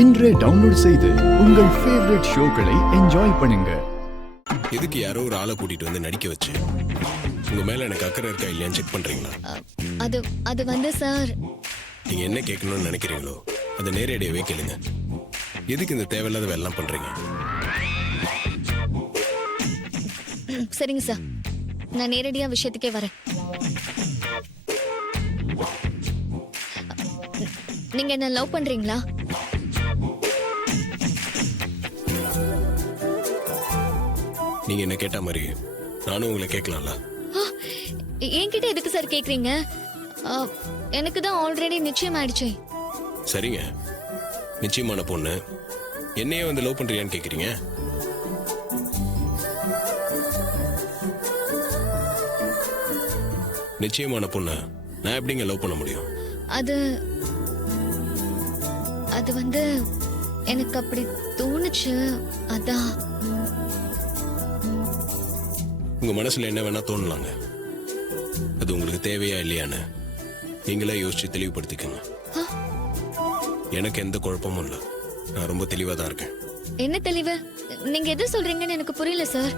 இன்றே டவுன்லோட் செய்து உங்கள் ஃபேவரட் ஷோக்களை என்ஜாய் பண்ணுங்க. எதுக்கு யாரோ ஒரு ஆளை கூட்டிட்டு வந்து நடிக்க வச்சு உங்க மேல எனக்கு அக்கறை இருக்கா இல்லையான்னு செக் பண்றீங்களா? அது வந்து சார், நீங்க என்ன கேட்கணும்னு நினைக்கிறீங்களோ அதை நேரடியாவே கேளுங்க. எதுக்கு இந்த தேவையில்லாத வேலைலாம் பண்றீங்க? சரிங்க சார், நான் நேரடியா விஷயத்துக்கே வரேன். நீங்க என்ன லவ் பண்றீங்களா? நீங்க என்ன கேட்ட மாதிரி நானும் உங்களை கேட்கலாம்ல. என்கிட்ட எதுக்கு சார் கேக்குறீங்க? எனக்கு தான் ஆல்ரெடி நிச்சயம் ஆயிடுச்சு. சரிங்க, நிச்சயமான பொண்ணு என்னையே வந்து லவ் பண்றியான்னு கேக்குறீங்க. நிச்சயமான பொண்ணு நான் எப்படிங்க லவ் பண்ண முடியும்? அது அது வந்து எனக்கு அப்படி தோணுச்சு, அதான். உங்க மனசுல என்ன வேணா தோணலாங்க, அது உங்களுக்கு தேவையா இல்லையான்னு நீங்களே யோசிச்சு தெளிவுபடுத்திக்கோங்க. எனக்கு எந்த குழப்பமும் இல்லை, நான் ரொம்ப தெளிவா தான் இருக்கேன். என்ன தெளிவு? நீங்க எது சொல்றீங்கன்னு எனக்கு புரியல சார்.